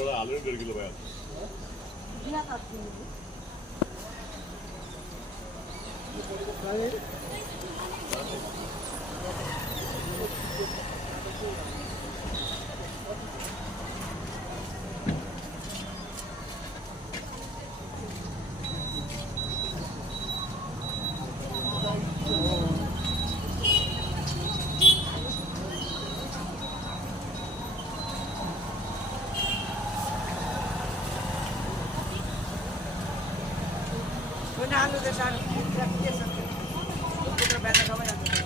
आलू 1.5 किलो भाई Alu de sal, ya empieza. Un poco de pena,